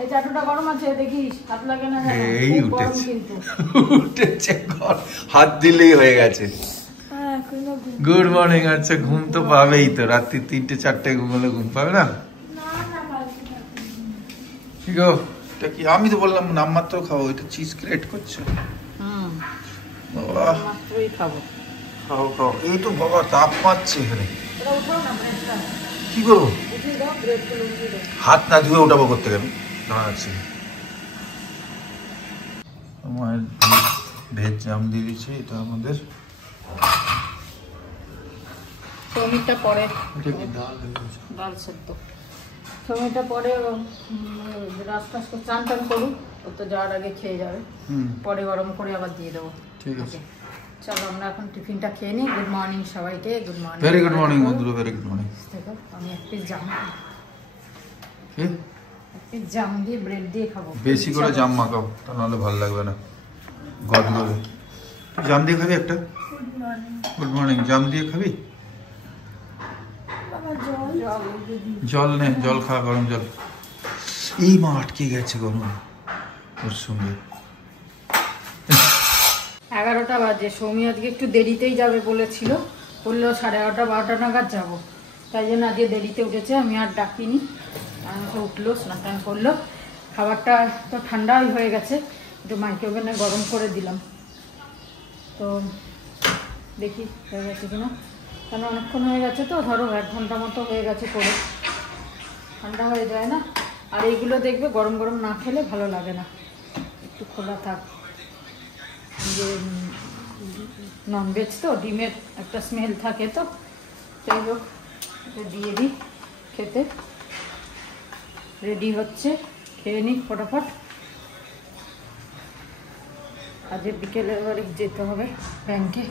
এই চাটুটা গরম আছে দেখিস, হাত লাগে না জানো। এই উঠেছে উঠেছে, হাত দিলেই হয়ে গেছে। Good morning. আচ্ছা ঘুম তো পাবেই তো, রাত্রি 3-4 ঘুমালে ঘুম পাবে না? ঠিক আছে কি, আমি তো বললাম নামমাত্র খাবো, এটা চিজ ক্রিয়েট করছে। বাবা মাত্রই খাবো। খাও খাও। এই তো বাবা তাপ পাচ্ছে এখানে, কি করবো? হাত না ধুয়ে ওঠাবো করতে গেলে দাঁড়াচ্ছি। আমার ভেজ জাম দিয়ে দিচ্ছি, এটা আমাদের টমেটো পরে, এটা কি ডাল? ডাল সেদ্ধ। টমেটো পরে রাস্তা চান টান করুক, ও তো যাওয়ার আগে খেয়ে যাবে, পরে গরম করে আবার দিয়ে দেবো। ঠিক আছে চলো আমরা এখন টিফিনটা খেয়ে নিই। গুড মর্নিং সবাইকে। Good morning. Very good morning বন্ধুরা, ভেরি গুড মর্নিং। দেখো আমি একটু জাম দিয়ে ব্রেড দিয়ে খাবো। বেশি করে জাম মাখাও, তা নাহলে ভালো লাগবে না, গদগদে। জাম দিয়ে খাবি একটা? Good morning. জাম দিয়ে খাবি? জল নে, জল খা, গরম জল। এই মা আটকে গেছে গরম ওর সঙ্গে। 11টা বাজে। সৌমি আজকে একটু দেরিতেই যাবে বলেছিল, বললো 11:30-12টা নাগাদ যাবো, তাই জন্য আজকে দেরিতে উঠেছে। আমি আর ডাকিনি, আমাকে উঠলো, স্নান করলো। খাবারটা তো ঠান্ডাই হয়ে গেছে, একটু মাইক্রোওভেনে গরম করে দিলাম। তো দেখি হয়ে গেছে কিনা, কেন অনেকক্ষণ হয়ে গেছে তো, ধরো 1 ঘন্টা মতো হয়ে গেছে করে, ঠান্ডা হয়ে যায় না। আর এইগুলো দেখবে গরম গরম না খেলে ভালো লাগে না, একটু খোলা থাক। যে ননভেজ তো, ডিমের একটা স্মেল থাকে, তো যাই হোক এটা দিয়ে দিই খেতে। রেডি হচ্ছে, খেয়ে নিই ফটাফট। আজকে বিকেলে এবারে যেতে হবে ব্যাংকে।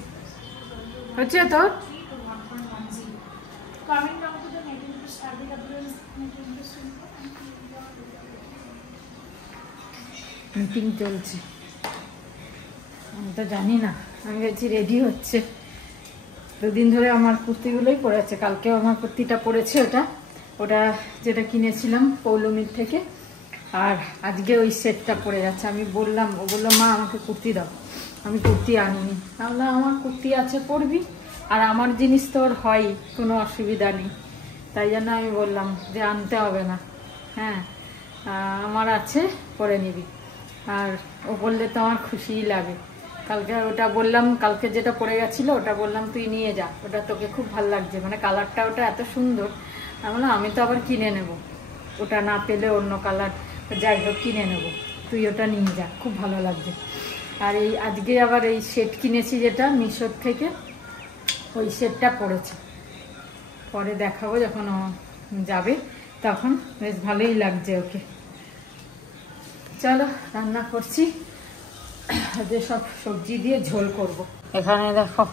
হচ্ছে তো মিটিং চলছে, আমি তো জানি না। আমি ভেবেছি রেডি হচ্ছে। 2 দিন ধরে আমার কুর্তিগুলোই পরে আছে। কালকেও আমার কুর্তিটা পরেছে, ওটা যেটা কিনেছিলাম পৌলমীর থেকে, আর আজকে ওই সেটটা পরে যাচ্ছে। আমি বললাম, ও বললো মা আমাকে কুর্তি দাও, আমি কুর্তি আনিনি। তাহলে আমার কুর্তি আছে পরবি, আর আমার জিনিস তো ওর হয়, কোনো অসুবিধা নেই। তাই জন্য আমি বললাম যে আনতে হবে না, হ্যাঁ আমার আছে, পরে নিবি। আর ও বললে তো আমার খুশিই লাগে। কালকে ওটা বললাম, কালকে যেটা পরে গেছিলো ওটা বললাম তুই নিয়ে যা, ওটা তোকে খুব ভালো লাগছে, মানে কালারটা ওটা এত সুন্দর। আমি বললাম আমি তো আবার কিনে নেব, ওটা না পেলে অন্য কালার যাই হোক কিনে নেব, তুই ওটা নিয়ে যা, খুব ভালো লাগছে। আর এই আজকে আবার এই সেট কিনেছি যেটা মিশোর থেকে, ওই সেটটা পরেছে, পরে দেখাবো যখন ও যাবে, তখন বেশ ভালোই লাগছে ওকে। চলো রান্না করছি, যে সব সবজি দিয়ে ঝোল করব। এখানে দেখো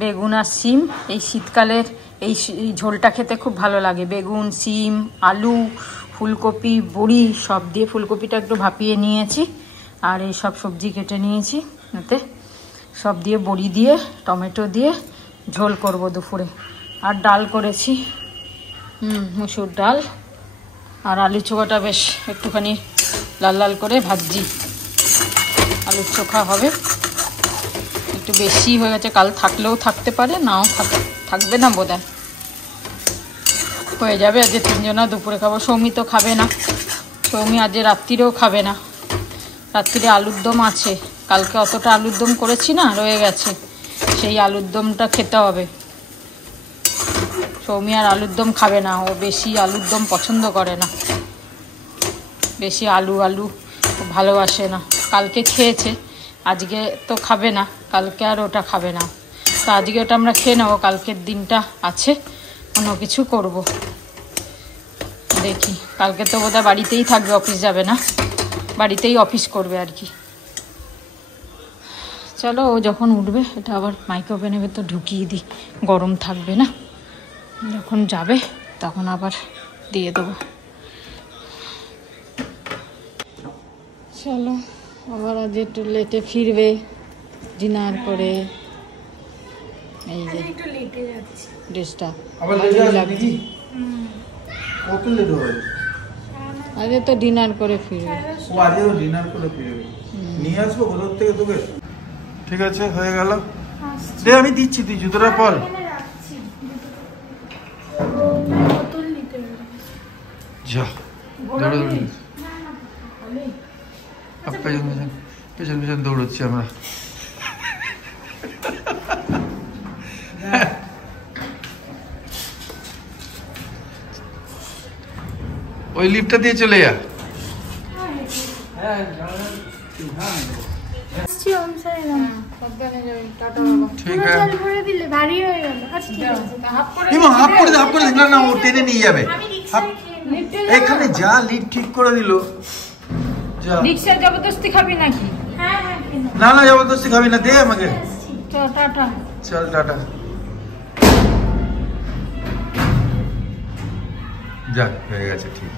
বেগুন আর সিম, এই শীতকালের এই ঝোলটা খেতে খুব ভালো লাগে। বেগুন, সিম, আলু, ফুলকপি, বড়ি সব দিয়ে, ফুলকপিটা একটু ভাপিয়ে নিয়েছি, আর এই সব সবজি কেটে নিয়েছি, এতে সব দিয়ে বড়ি দিয়ে টমেটো দিয়ে ঝোল করব দুপুরে। আর ডাল করেছি, মুসুর ডাল, আর আলু চোখাটা বেশ একটুখানি লাল লাল করে ভাজি, আলুর চোখা হবে। একটু বেশি হয়ে গেছে, কাল থাকলেও থাকতে পারে, নাও থাকবে না বোধহয়, হয়ে যাবে। আজকে 3 জনা দুপুরে খাবো। সৌমি তো খাবে না, সৌমি আজকে রাত্রিরেও খাবে না। রাত্রিরে আলুর দম আছে, কালকে অতটা আলুর দম করেছি না, রয়ে গেছে, সেই আলুর দমটা খেতে হবে। সৌমি আর আলুর দম খাবে না, ও বেশি আলুর দম পছন্দ করে না, বেশি আলু ভালোবাসে না। কালকে খেয়েছে, আজকে তো খাবে না, কালকে আর ওটা খাবে না। তো আজকে ওটা আমরা খেয়ে নেবো, কালকের দিনটা আছে, অন্য কিছু করব দেখি। কালকে তো বোধহয় বাড়িতেই থাকবে, অফিস যাবে না, বাড়িতেই অফিস করবে আর কি। চলো ও যখন উঠবে এটা আবার মাইক্রোওভেনের ভেতর ঢুকিয়ে দিই, গরম থাকবে না, যখন যাবে তখন আবার দিয়ে দেবো। চলো আবার আজ একটু লেটে ফিরবে ডিনার করে। এই যে ড্রেসটা ভালোই লাগছে। কত লেট হবে? আজকে তো ডিনার করে ফিরবে। ও আজকে তো ডিনার করে ফিরবে, নিয়ে আসবো কোথাও থেকে তোকে। ঠিক আছে, হয়ে গেল। দে আমি দিচ্ছি, তুই জুতোটা পর। যা দৌড়াদৌড়ি, পেছন পেছন দৌড়চ্ছি আমরা। ওই লিফটটা দিয়ে চলে যা। ঠিক আছে, হাফ করে দে, না ও টেনে নিয়ে যাবে। এখানে যা লিফট ঠিক করে দিল। রিক্সা জবরদস্তি খাবি নাকি? না না জবরদস্তি খাবি না, দে আমাকে। টাটা। চল টাটা। যাক হয়ে গেছে, ঠিক।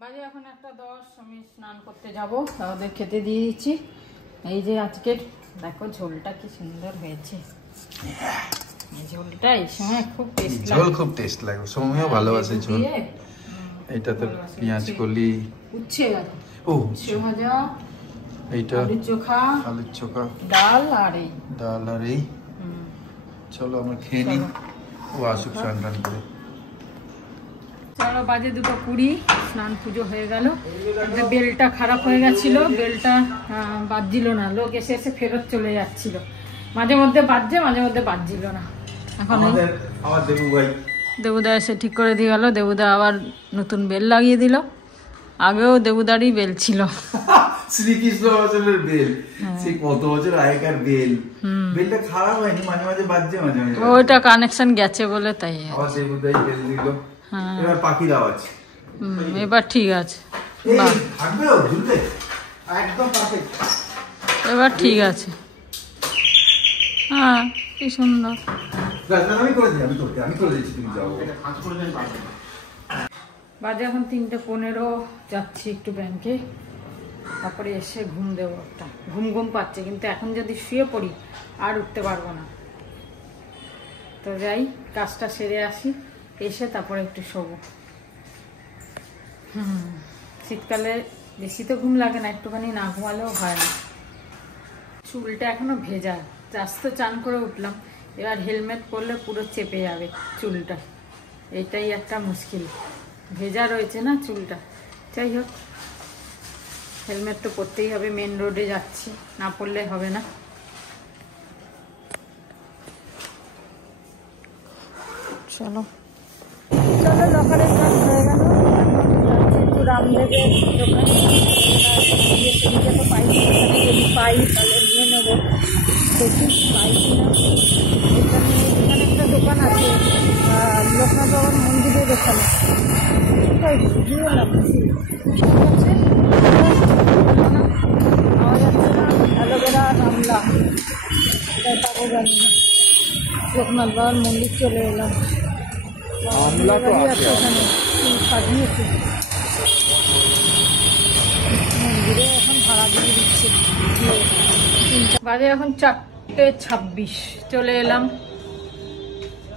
বাজে এখন 1:10, আমি স্নান করতে যাব, ওদের খেতে দিয়ে দিচ্ছি। এই যে আজকের দেখো ঝোলটা কি সুন্দর হয়েছে। এই ঝোলটা এই সময় খুব টেস্ট লাগে, ঝোল খুব টেস্ট লাগে, সৌমিও ভালোবাসে ঝোল। এটা তো পেঁয়াজ কলি, উচ্ছে ভাজা, ও উচ্ছে ভাজা, এইটা আলুর চোখা, ডাল আর এই। চলো আমরা খেয়ে নিই, ও আসুক স্নান টান করে। চলো, বাজে 2:20, স্নান পুজো হয়ে গেল। বেলটা খারাপ হয়ে গেছিল, বেলটা বাজছিল না, লোক এসে এসে ফেরত চলে যাচ্ছিল। মাঝে মধ্যে বাজছে, মাঝে মধ্যে বাজছিল না। এখন আমার দেবুদা এসে ঠিক করে দিয়ে গেল। দেবুদা আবার নতুন বেল লাগিয়ে দিল, আগেও দেবুদারই বেল ছিল। শ্রীকৃষ্ণ বছরের বেল, সে কত বছর আগেকার বেল। বেলটা খারাপ হয়নি, মাঝে মাঝে বাজছে, মাঝে মাঝে ওইটা কানেকশন গেছে বলে তাই। আবার দেবুদাই বেল দিল। এবার পাখির আওয়াজ, এবার ঠিক আছে, এবার ঠিক আছে। হ্যাঁ, কি সুন্দর। বাজে এখন 3:15, যাচ্ছি একটু ব্যাংকে, তারপরে এসে ঘুম দেবো। একটা ঘুম পাচ্ছে, কিন্তু এখন যদি শুয়ে পড়ি আর উঠতে পারবো না। তো যাই, কাজটা সেরে আসি, এসে তারপরে একটু শোবো। শীতকালে বেশি তো ঘুম লাগে না, একটুখানি না ঘুমালেও হয় না। চুলটা এখনো ভেজা, জাস্ট তো চান করে উঠলাম, এবার হেলমেট পরলে পুরো চেপে যাবে চুলটা, এটাই একটা মুশকিল। ভেজা রয়েছে না চুলটা। যাই হোক, হেলমেট তো পরতেই হবে, মেন রোডে যাচ্ছি, না পরলে হবে না। চলো দোকানের কাজ হয়ে গেল, একটু রামদেবের দোকানে সেদিকে তো পাইনি, এখানে যদি পাই তাহলে নিয়ে নেবো, দেখি পাই কিনা। এখানে একটা দোকান আছে লোকনাথ বাবার মন্দিরের ওখানে, বুঝিয়ে গেলাম পাওয়া যাচ্ছে না। অ্যালোভেরা আমলা, এটা পাবো জানি না। লোকনাথ বাবার মন্দির চলে এলাম, ওখানে সাজিয়েছে মন্দিরে, এখন ভাড়া দিয়ে দিচ্ছে। বাজে এখন 4:26, চলে এলাম।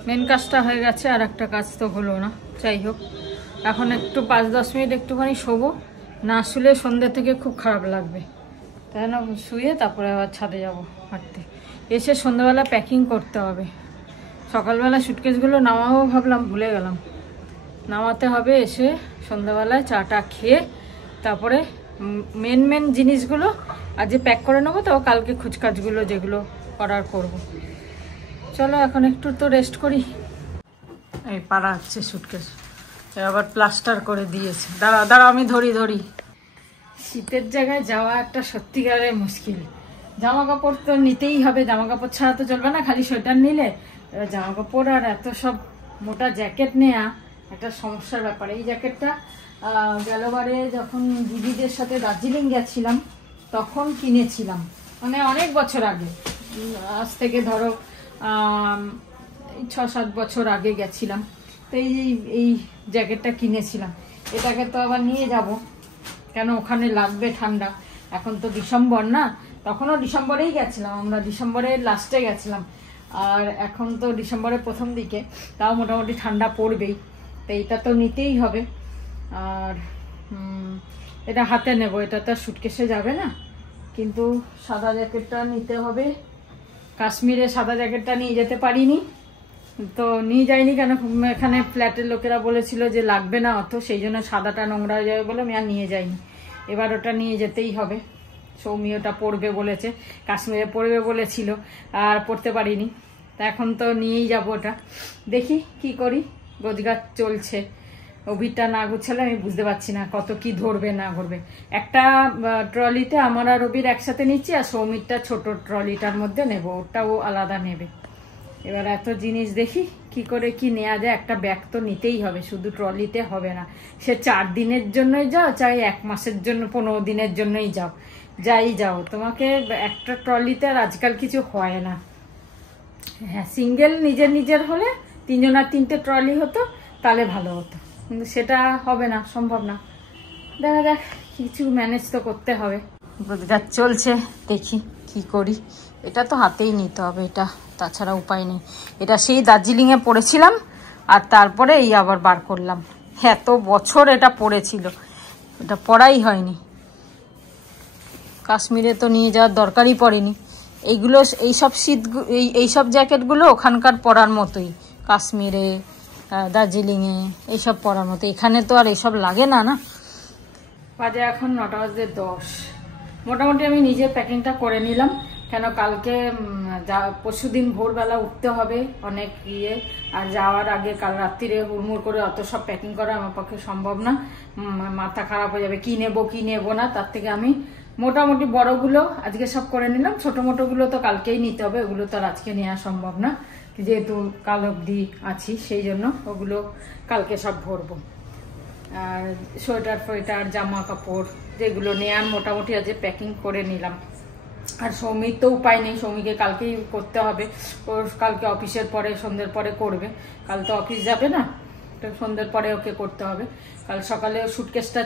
মেন কাজটা হয়ে গেছে, আর একটা কাজ তো হলো না। যাই হোক, এখন একটু 5-10 মিনিট একটুখানি শোবো, না শুলে সন্ধ্যে থেকে খুব খারাপ লাগবে, তাই না? শুয়ে তারপরে আবার ছাদে যাবো হাঁটতে। এসে সন্ধ্যাবেলা প্যাকিং করতে হবে, সকালবেলা সুটকেসগুলো নামাবো ভাবলাম, ভুলে গেলাম। নামাতে হবে, এসে সন্ধ্যাবেলায় চাটা খেয়ে তারপরে মেন জিনিসগুলো আজকে প্যাক করে নেবো, তো কালকে খুচকাজগুলো যেগুলো করার করব। চলো এখন একটু তো রেস্ট করি। এই পাড়া হচ্ছে সুটকেস, আবার প্লাস্টার করে দিয়েছে। দাঁড়া আমি ধরি। শীতের জায়গায় যাওয়া একটা সত্যিকারের মুশকিল। জামা কাপড় তো নিতেই হবে, জামা কাপড় ছাড়া তো চলবে না, খালি সোয়েটার নিলে। এবার জামা কাপড় আর এত সব মোটা জ্যাকেট নেওয়া একটা সমস্যার ব্যাপার। এই জ্যাকেটটা গেলবারে যখন দিদিদের সাথে দার্জিলিং গেছিলাম তখন কিনেছিলাম, মানে অনেক বছর আগে, আজ থেকে ধরো 6-7 বছর আগে গেছিলাম। তো এই জ্যাকেটটা কিনেছিলাম, এটাকে তো আবার নিয়ে যাব, কেন ওখানে লাগবে ঠান্ডা। এখন তো ডিসেম্বর না, তখনও ডিসেম্বরেই গেছিলাম আমরা, ডিসেম্বরের লাস্টে গেছিলাম, আর এখন তো ডিসেম্বরের প্রথম দিকে, তাও মোটামুটি ঠান্ডা পড়বেই। তো এইটা তো নিতেই হবে। আর এটা হাতে নেব, এটা তো সুটকেসে যাবে না, কিন্তু সাদা জ্যাকেটটা নিতে হবে। কাশ্মীরে সাদা জ্যাকেটটা নিয়ে যেতে পারিনি, তো নিয়ে যাইনি কেন, এখানে ফ্ল্যাটের লোকেরা বলেছিল যে লাগবে না অত, সেই জন্য সাদাটা নোংরা হয়ে যাবে বলে আমি আর নিয়ে যাইনি। এবার ওটা নিয়ে যেতেই হবে। সৌমি ওটা পরবে বলেছে, কাশ্মীরে পরবে বলেছিল, আর পরতে পারিনি, তা এখন তো নিয়েই যাব ওটা। দেখি কি করি, রোজগার চলছে। অভিরটা না গুছালে আমি বুঝতে পারছি না কত কি ধরবে না ধরবে। একটা ট্রলিতে আমার আর অভির একসাথে নিচ্ছি, আর সৌমিরটা ছোট ট্রলিটার মধ্যে নেব, ওটাও আলাদা নেবে। এবার এত জিনিস দেখি কি করে কি নেওয়া যায়। একটা ব্যাগ তো নিতেই হবে, শুধু ট্রলিতে হবে না। সে 4 দিনের জন্যই যাও, চাই 1 মাসের জন্য, 15 দিনের জন্যই যাও, যাই যাও, তোমাকে একটা ট্রলিতে আর আজকাল কিছু হয় না। হ্যাঁ, সিঙ্গেল নিজের নিজের হলে 3 জনের 3টে ট্রলি হতো, তাহলে ভালো হতো, কিন্তু সেটা হবে না, সম্ভব না। দেখা যাক, কিছু ম্যানেজ তো করতে হবে। রোজগার চলছে, দেখি কি করি। এটা তো হাতেই নিতে হবে, এটা তাছাড়া উপায় নেই। এটা সেই দার্জিলিংয়ে পড়েছিলাম, আর তারপরে এই আবার বার করলাম। এত বছর এটা পড়েছিল, এটা পড়াই হয়নি। কাশ্মীরে তো নিয়ে যাওয়ার দরকারই পড়েনি। এইগুলো, এইসব শীত, এইসব জ্যাকেটগুলো ওখানকার পরার মতোই, কাশ্মীরে, দার্জিলিংয়ে এইসব পরার মতো। এখানে তো আর এইসব লাগে না। না, বাজে এখন 9:10। মোটামুটি আমি নিজে প্যাকিংটা করে নিলাম, কেন কালকে পরশুদিন ভোরবেলা উঠতে হবে অনেক আর যাওয়ার আগে কাল রাত্রিরে হুড়মুড় করে অত সব প্যাকিং করা আমার পক্ষে সম্ভব না, মাথা খারাপ হয়ে যাবে, কি নেব না। তার থেকে আমি মোটামুটি বড়গুলো আজকে সব করে নিলাম, ছোট মোটোগুলো তো কালকেই নিতে হবে, ওগুলো তো আর আজকে নেওয়া সম্ভব না, যেহেতু কাল অবধি আছি, সেই জন্য ওগুলো কালকে সব ভরবো। আর সোয়েটার জামা কাপড় যেগুলো নেওয়ার মোটামুটি আজকে প্যাকিং করে নিলাম। আর সৌমির তো উপায় নেই, সৌমিকে কালকেই করতে হবে, ওর কালকে অফিসের পরে সন্ধ্যের পরে করবে, কাল তো অফিস যাবে না, তো সন্ধ্যের পরে ওকে করতে হবে। কাল সকালে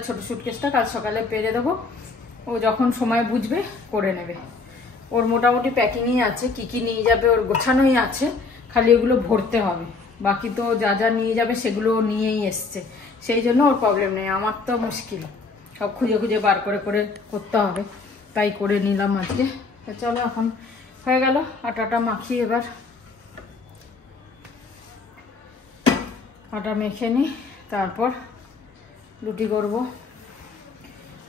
ছোট সুটকেসটা কাল সকালে পেরে দেবো, ও যখন সময় বুঝবে করে নেবে। ওর মোটামুটি প্যাকিংই আছে, কি কি নিয়ে যাবে ওর গোছানোই আছে, খালি ওগুলো ভরতে হবে। বাকি তো যা যা নিয়ে যাবে সেগুলো নিয়েই এসছে, সেই জন্য ওর প্রবলেম নেই। আমার তো মুশকিল, সব খুঁজে খুঁজে বার করে করে করতে হবে, তাই করে নিলাম আজকে। চলো, এখন হয়ে গেল, আটাটা মাখি। এবার আটা মেখে নিই, তারপর রুটি করবো।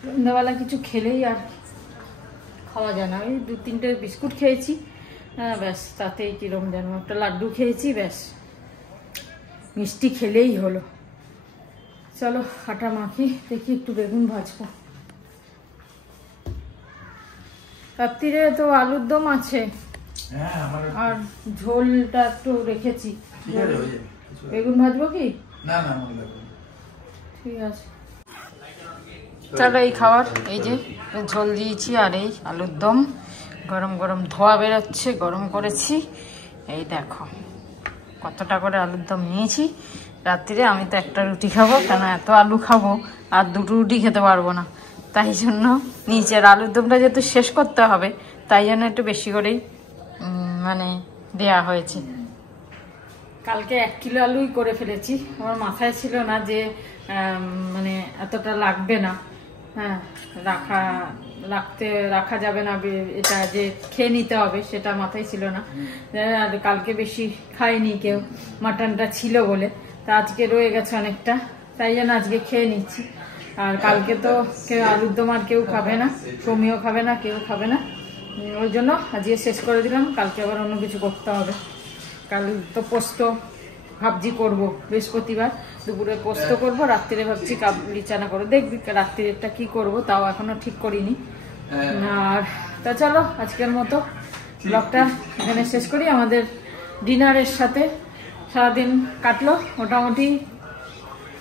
সন্ধ্যাবেলা কিছু খেলেই আর খাওয়া যায় না, ওই 2-3টে বিস্কুট খেয়েছি, হ্যাঁ ব্যাস, তাতেই কিরম যেন, একটা লাড্ডু খেয়েছি, ব্যাস, মিষ্টি খেলেই হলো। চলো আটা মাখি, দেখি একটু বেগুন ভাজবো। রাত্রিরে তো আলুর দম আছে, আর ঝোলটা একটু রেখেছি। বেগুন ভাজবো কি? না, ঠিক আছে। চলো, এই খাবার, এই যে ঝোল দিয়েছি, আর এই আলুর দম, গরম গরম ধোয়া বেরোচ্ছে, গরম করেছি। এই দেখো কতটা করে আলুর দম নিয়েছি। রাত্রিরে আমি তো একটা রুটি খাবো, কেন এত আলু খাবো, আর 2টো রুটি খেতে পারবো না, তাই জন্য নিচের আলুর দমটা যেহেতু শেষ করতে হবে, তাই জন্য একটু বেশি করেই মানে দেয়া হয়েছে। কালকে 1 কিলো আলুই করে ফেলেছি, আমার মাথায় ছিল না যে মানে এতটা লাগবে না, হ্যাঁ রাখা যাবে না, এটা যে খেয়ে নিতে হবে সেটা মাথায় ছিল না। আর কালকে বেশি খায়নি কেউ, মাটনটা ছিল বলে, তা আজকে রয়ে গেছে অনেকটা, তাই জন্য আজকে খেয়ে নিচ্ছি। আর কালকে তো কেউ আলুর দম আর কেউ খাবে না, সৌমিও খাবে না, কেউ খাবে না, ওই জন্য আজকে শেষ করে দিলাম। কালকে আবার অন্য কিছু করতে হবে। কাল তো পোস্ত ভাবছি করবো, বৃহস্পতিবার দুপুরে পোস্ত করবো, রাত্রিরে ভাবছি কাবলি চানা করবো, দেখবি রাত্রিরেরটা কি করবো, তাও এখনো ঠিক করিনি। আর তা চলো, আজকের মতো ব্লগটা এখানে শেষ করি। আমাদের ডিনারের সাথে সারাদিন কাটলো, মোটামুটি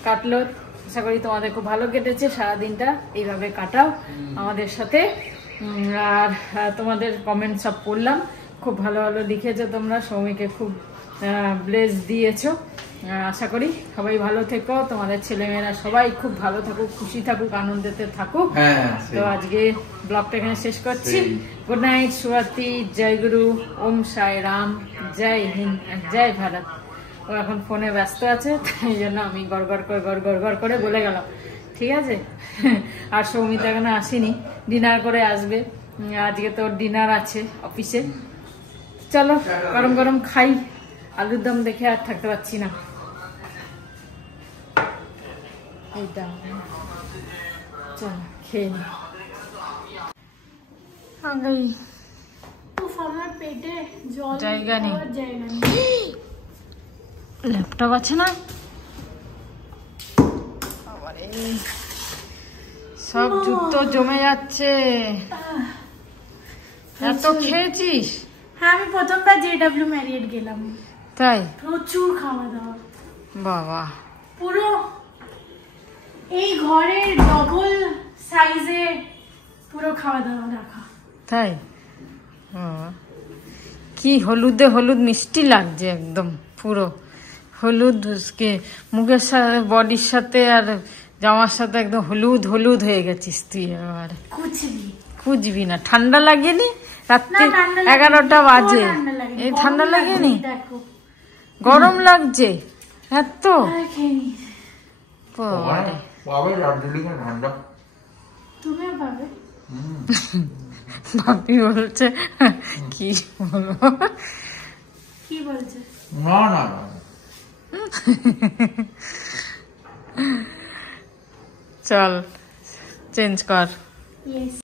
কাটলো, আশা করি তোমাদের খুব ভালো কেটেছে। সারাদিনটা এইভাবে কাটাও আমাদের সাথে। আর তোমাদের কমেন্ট সব পড়লাম, খুব ভালো ভালো লিখেছো তোমরা, সৌমিকে খুব ব্লেস দিয়েছো। আশা করি সবাই ভালো থেকো, তোমাদের ছেলেমেয়েরা সবাই খুব ভালো থাকুক, খুশি থাকুক, আনন্দেতে থাকুক। তো আজকে ব্লগটা এখানে শেষ করছি। গুড নাইট, শুভরাত্রি, জয় গুরু, ওম সাই রাম, জয় হিন্দ, জয় ভারত। ও এখন ফোনে ব্যস্ত আছে, তাই জন্য আমি গড় করে বলে গেলাম। ঠিক আছে। আর সৌমিতা এখানে আসেনি, ডিনার করে আসবে, আজকে তোর ডিনার আছে অফিসে। চলো গরম গরম খাই, আলুর দম দেখে আর থাকতে পারছি না। এইটা চলো খেয়ে নি। আমার পেটে জল জায়গা নেই, জায়গা নেই। ল্যাপটপ আছে না, সব জুতো জমে যাচ্ছে। এত খেয়েছিস? হ্যাঁ, আমি প্রথমবার JW ম্যারিয়েট গেলাম, তাই? প্রচুর খাওয়া দাওয়া, বাবা পুরো এই ঘরের ডবল সাইজে পুরো খাওয়া দাওয়া রাখা। তাই? কি হলুদে হলুদ মিষ্টি লাগছে একদম, পুরো হলুদ মুখের সাথে বডির সাথে আর জামার সাথে একদম হলুদ হলুদ হয়ে গেছিস তুই। এবার খুঁজবি না, ঠান্ডা লাগেনি? রাত্রি 11টা বাজে, এই ঠান্ডা লাগেনি? গরম লাগছে এত? ভাবি বলছে কি বলবো, কি বলছে? না না চল চেঞ্জ কর। Yes.